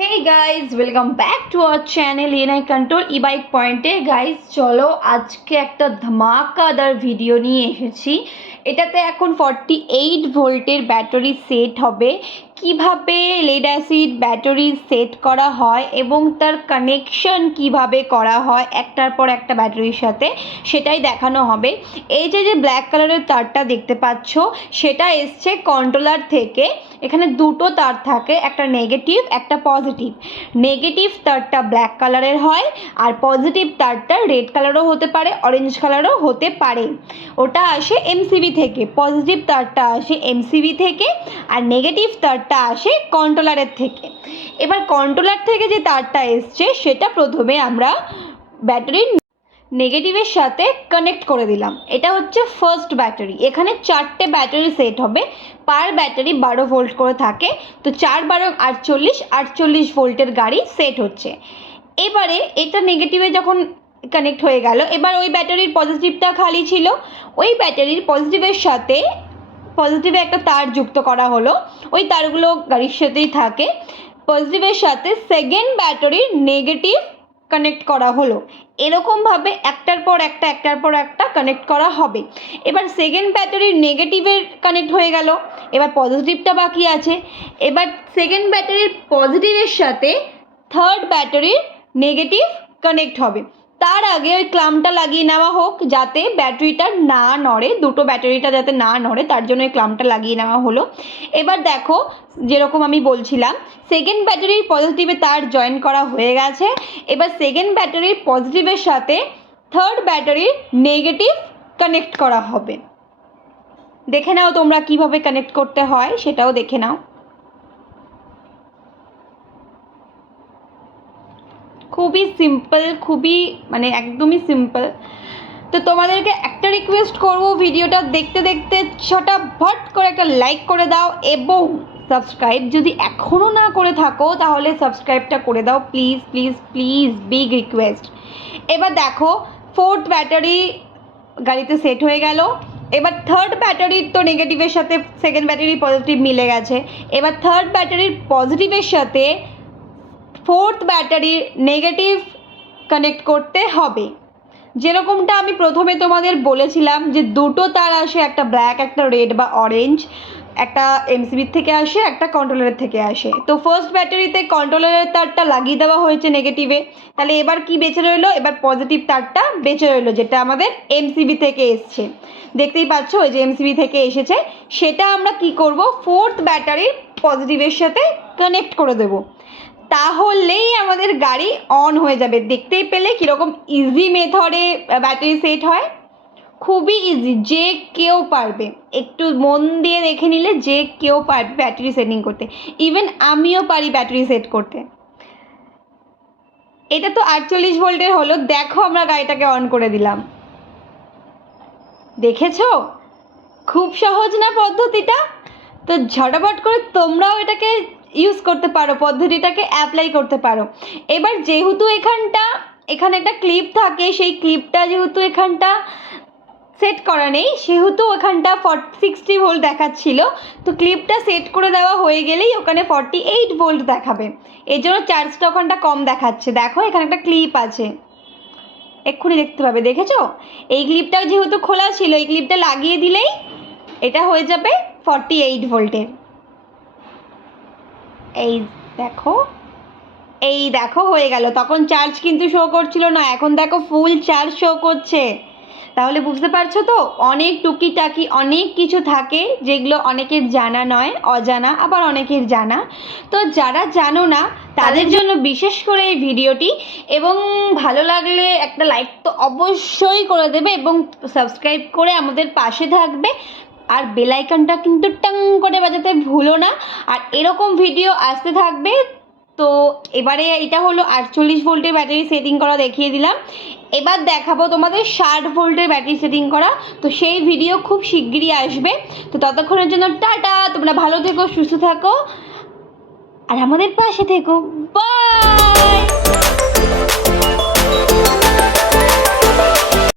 Hey guys, welcome back to our channel ENI Control e-bike point A guys চলো আজকে একটা ধামাকাদার video নিয়ে এসেছি। এটাতে এখন 48 ভোল্টের ব্যাটারি সেট হবে, কিভাবে লেড অ্যাসিড ব্যাটারি সেট করা হয় এবং তার কানেকশন কিভাবে করা হয় একটার পর একটা ব্যাটারির সাথে সেটাই দেখানো হবে। এই যে ব্ল্যাক কালারের তারটা দেখতে পাচ্ছ সেটা এসছে কন্ট্রোলার থেকে। এখানে দুটো তার থাকে, একটা নেগেটিভ একটা পজিটিভ। নেগেটিভ তারটা ব্ল্যাক কালারের হয় আর পজিটিভ তারটা রেড কালারও হতে পারে, অরেঞ্জ কালারও হতে পারে। ওটা আসে এমসিবি থেকে, পজিটিভ তারটা আসে এমসিবি থেকে আর নেগেটিভ তারটা আসে কন্ট্রোলারের থেকে। এবার কন্ট্রোলার থেকে যে তারটা এসছে সেটা প্রথমে আমরা ব্যাটারির নেগেটিভের সাথে কানেক্ট করে দিলাম। এটা হচ্ছে ফার্স্ট ব্যাটারি। এখানে 4টে ব্যাটারি সেট হবে, পার ব্যাটারি 12 ভোল্ট করে থাকে। তো 4 12 48 ভোল্টের গাড়ি সেট হচ্ছে। এবারে এটা নেগেটিভে যখন কানেক্ট হয়ে গেল, এবার ওই ব্যাটারির পজিটিভটা খালি ছিল, ওই ব্যাটারির পজিটিভের সাথে পজিটিভে একটা তার যুক্ত করা হলো। ওই তারগুলো গাড়ির সাথেই থাকে। পজিটিভের সাথে সেকেন্ড ব্যাটারির নেগেটিভ কানেক্ট করা হলো। এরকমভাবে একটার পর একটা কানেক্ট করা হবে। এবার সেকেন্ড ব্যাটারির নেগেটিভের কানেক্ট হয়ে গেল, এবার পজিটিভটা বাকি আছে। এবার সেকেন্ড ব্যাটারির পজিটিভের সাথে থার্ড ব্যাটারির নেগেটিভ কানেক্ট হবে। তার আগে ওই ক্লাম্পটা লাগিয়ে নেওয়া হোক যাতে ব্যাটারিটা না নড়ে, দুটো ব্যাটারিটা যাতে না নড়ে তার জন্য ওই ক্লাম্পটা লাগিয়ে নেওয়া হলো। এবার দেখো যেরকম আমি বলছিলাম, সেকেন্ড ব্যাটারির পজিটিভে তার জয়েন করা হয়ে গেছে। এবার সেকেন্ড ব্যাটারির পজিটিভের সাথে থার্ড ব্যাটারির নেগেটিভ কানেক্ট করা হবে। দেখে নাও তোমরা কিভাবে কানেক্ট করতে হয় সেটাও দেখে নাও। খুবই সিম্পল, খুবই একদমই সিম্পল। তো তোমাদেরকে একটা রিকোয়েস্ট করব, ভিডিওটা দেখতে দেখতে ছটাফট করে একটা লাইক করে দাও এবং সাবস্ক্রাইব যদি এখনও না করে থাকো তাহলে সাবস্ক্রাইবটা করে দাও please please please, big request. এবার দেখো ফোর্থ ব্যাটারি গাড়িতে সেট হয়ে গেল। এবার থার্ড ব্যাটারির তো নেগেটিভের সাথে সেকেন্ড ব্যাটারির পজিটিভ মিলে গেছে। এবার থার্ড ব্যাটারির পজিটিভের সাথে ফোর্থ ব্যাটারির নেগেটিভ কানেক্ট করতে হবে। যেরকমটা আমি প্রথমে তোমাদের বলেছিলাম যে দুটো তার আসে, একটা ব্ল্যাক একটা রেড বা অরেঞ্জ, একটা এমসিবির থেকে আসে একটা কন্ট্রোলারের থেকে আসে। তো ফার্স্ট ব্যাটারিতে কন্ট্রোলারের তারটা লাগিয়ে দেওয়া হয়েছে নেগেটিভে। তাহলে এবার কি বেঁচে রইলো, এবার পজিটিভ তারটা বেঁচে রইলো যেটা আমাদের এমসিবি থেকে এসছে। দেখতেই পাচ্ছ ওই যে এমসিবি থেকে এসেছে, সেটা আমরা কি করব, ফোর্থ ব্যাটারির পজিটিভের সাথে কানেক্ট করে দেবো। তাহলেই আমাদের গাড়ি অন হয়ে যাবে। দেখতেই পেলে কীরকম ইজি মেথডে ব্যাটারি সেট হয়, খুবই ইজি, যে কেউ পারবে। একটু মন দিয়ে দেখে নিলে যে কেউ পারবে ব্যাটারি সেটিং করতে। ইভেন আমিও পারি ব্যাটারি সেট করতে। এটা তো 48 ভোল্টের হলো, দেখো আমরা গাড়িটাকে অন করে দিলাম। দেখেছো খুব সহজ না পদ্ধতিটা? তো ঝটাপট করে তোমরাও এটাকে ইউজ করতে পারো, পদ্ধতিটাকে অ্যাপ্লাই করতে পারো। এবার যেহেতু এখানে একটা ক্লিপ থাকে, সেই ক্লিপটা যেহেতু এখানটা সেট করা নেই সেহেতু ওখানটা 60 ভোল্ট দেখাচ্ছিল। তো ক্লিপটা সেট করে দেওয়া হয়ে গেলেই ওখানে 48 ভোল্ট দেখাবে। এই জন্য চার্জটা ওখানটা কম দেখাচ্ছে। দেখো এখানে একটা ক্লিপ আছে, এক্ষুনি দেখতে পাবে। দেখেছো এই ক্লিপটা যেহেতু খোলা ছিল, এই ক্লিপটা লাগিয়ে দিলেই এটা হয়ে যাবে 48 ভোল্টের। এই দেখো হয়ে গেল। তখন চার্জ কিন্তু শো করছিল না, এখন দেখো ফুল চার্জ শো করছে। তাহলে বুঝতে পারছো তো, অনেক টুকিটাকি অনেক কিছু থাকে যেগুলো অনেকের জানা নয়, অজানা, আবার অনেকের জানা। তো যারা জানো না তাদের জন্য বিশেষ করে এই ভিডিওটি। এবং ভালো লাগলে একটা লাইক তো অবশ্যই করে দেবে এবং সাবস্ক্রাইব করে আমাদের পাশে থাকবে। আর বেল আইকনটা কিন্তু টং করে বাজাতে ভুলো না। আর এরকম ভিডিও আসতে থাকবে। তো এবারে এটা হলো 48 ভোল্টের ব্যাটারি সেটিং করা দেখিয়ে দিলাম। এবার দেখাবো তোমাদের 60 ভোল্টের ব্যাটারি সেটিং করা। তো সেই ভিডিও খুব শিগগিরই আসবে। তো ততক্ষণের জন্য টাটা, তোমরা ভালো থেকো, সুস্থ থাকো আর আমাদের পাশে থেকো। বাই।